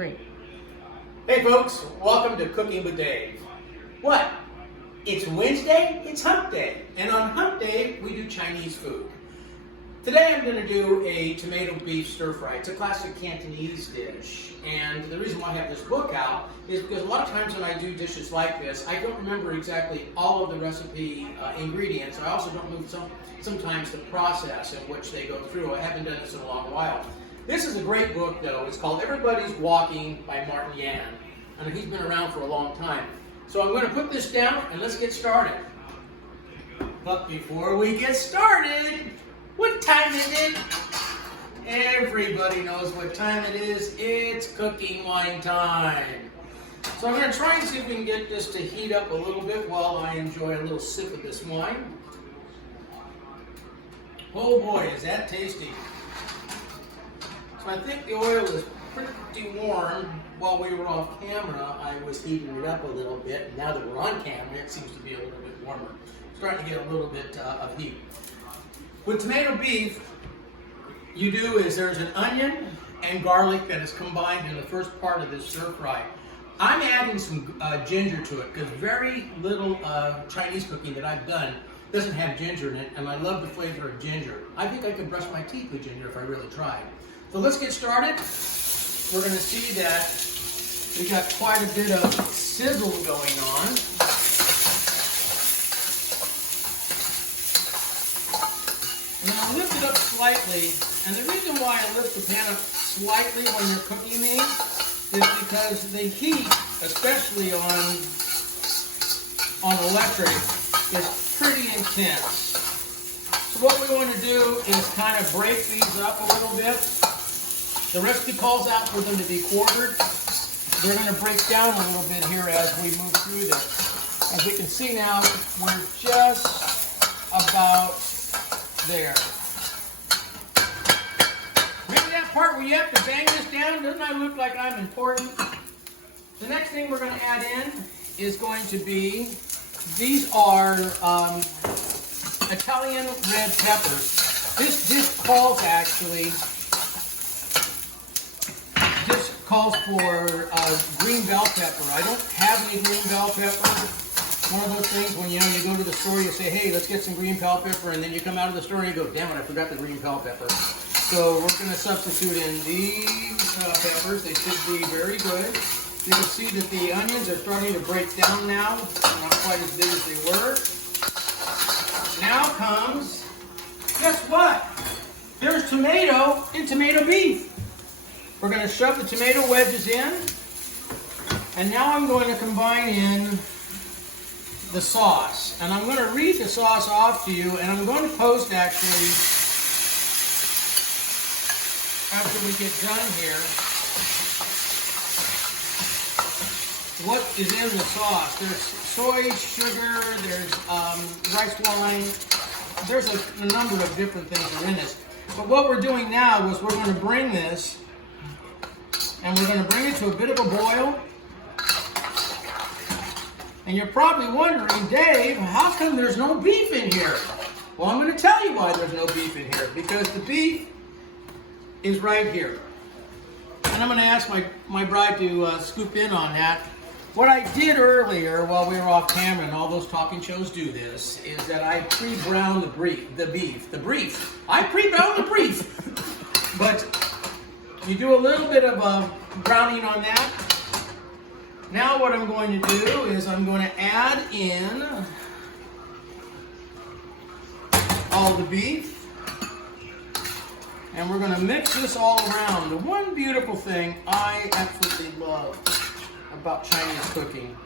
3. Hey folks, welcome to Cooking with Dave. What? It's Wednesday, it's Hump Day. And on Hump Day, we do Chinese food. Today I'm going to do a tomato beef stir fry. It's a classic Cantonese dish. And the reason why I have this book out is because a lot of times when I do dishes like this, I don't remember exactly all of the recipe ingredients. I also don't know sometimes the process in which they go through. I haven't done this in a long while. This is a great book though. It's called Everybody's Walking by Martin Yan. And he's been around for a long time. So I'm going to put this down and let's get started. But before we get started, what time is it? Everybody knows what time it is. It's cooking wine time. So I'm going to try and see if we can get this to heat up a little bit while I enjoy a little sip of this wine. Oh boy, is that tasty. So I think the oil is pretty warm. While we were off camera, I was heating it up a little bit. And now that we're on camera, it seems to be a little bit warmer. Starting to get a little bit of heat. With tomato beef, you do is there's an onion and garlic that is combined in the first part of this stir fry. I'm adding some ginger to it because very little Chinese cooking that I've done doesn't have ginger in it, and I love the flavor of ginger. I think I could brush my teeth with ginger if I really tried. So let's get started. We're going to see that we got quite a bit of sizzle going on. And I'll lift it up slightly, and the reason why I lift the pan up slightly when you're cooking these is because the heat, especially on electric, is pretty intense. So what we want to do is kind of break these up a little bit. The recipe calls out for them to be quartered. They're going to break down a little bit here as we move through this. As we can see now, we're just about there. Maybe that part where you have to bang this down, doesn't that look like I'm important? The next thing we're going to add in is going to be, these are Italian red peppers. This calls actually, this calls for green bell pepper. I don't have any green bell pepper. One of those things when you go to the store, you say, hey, let's get some green bell pepper, and then you come out of the store and you go, damn it, I forgot the green bell pepper. So we're going to substitute in these peppers. They should be very good. You can see that the onions are starting to break down now, not quite as big as they were. Now comes, guess what? There's tomato in tomato beef. We're going to shove the tomato wedges in, and now I'm going to combine in the sauce. And I'm going to read the sauce off to you, and I'm going to post actually, after we get done here, what is in the sauce. There's soy, sugar, there's rice wine, there's a number of different things are in this. But what we're doing now is we're going to bring this, and we're going to bring it to a bit of a boil. And you're probably wondering, Dave, how come there's no beef in here? Well, I'm going to tell you why there's no beef in here. Because the beef is right here. And I'm going to ask my bride to scoop in on that. What I did earlier while we were off camera, and all those talking shows do this, is that I pre-browned the beef. I pre-browned the beef. But you do a little bit of browning on that. Now what I'm going to do is I'm going to add in all the beef. And we're going to mix this all around. The one beautiful thing I absolutely love about Chinese cooking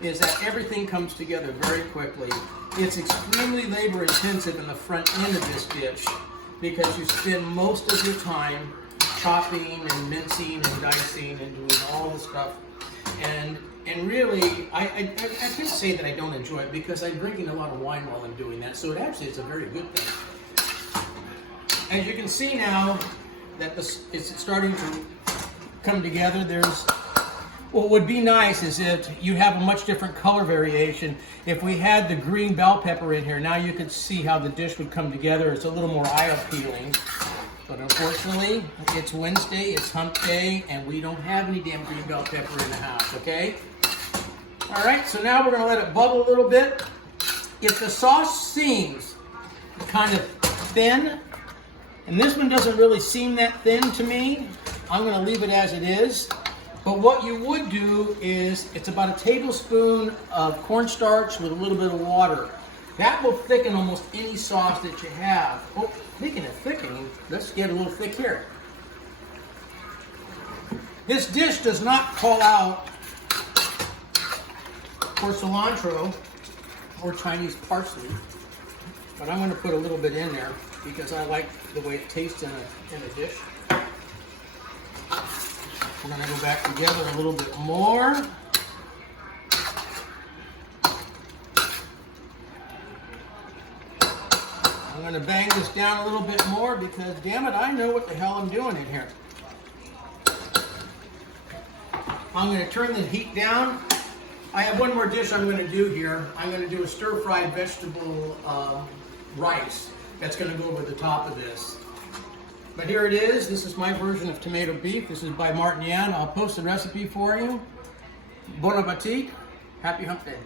is that everything comes together very quickly. It's extremely labor intensive in the front end of this dish because you spend most of your time chopping and mincing and dicing and doing all this stuff. And really, I can't say that I don't enjoy it because I'm drinking a lot of wine while I'm doing that, so it's a very good thing. As you can see now that it's starting to come together, what would be nice is if you have a much different color variation. If we had the green bell pepper in here, now you could see how the dish would come together. It's a little more eye appealing. But unfortunately, it's Wednesday, it's hump day, and we don't have any damn green bell pepper in the house, okay? All right, so now we're gonna let it bubble a little bit. If the sauce seems kind of thin, and this one doesn't really seem that thin to me, I'm gonna leave it as it is. But what you would do is, it's about a tablespoon of cornstarch with a little bit of water. That will thicken almost any sauce that you have. Oh, speaking of thickening, let's get a little thick here. This dish does not call out for cilantro or Chinese parsley, but I'm going to put a little bit in there because I like the way it tastes in a dish. We're going to go back together a little bit more. I'm going to bang this down a little bit more because, damn it, I know what the hell I'm doing in here. I'm going to turn the heat down. I have one more dish I'm going to do here. I'm going to do a stir-fried vegetable rice that's going to go over the top of this. But here it is. This is my version of tomato beef. This is by Martin Yan. I'll post the recipe for you. Bon appetit. Happy hump day.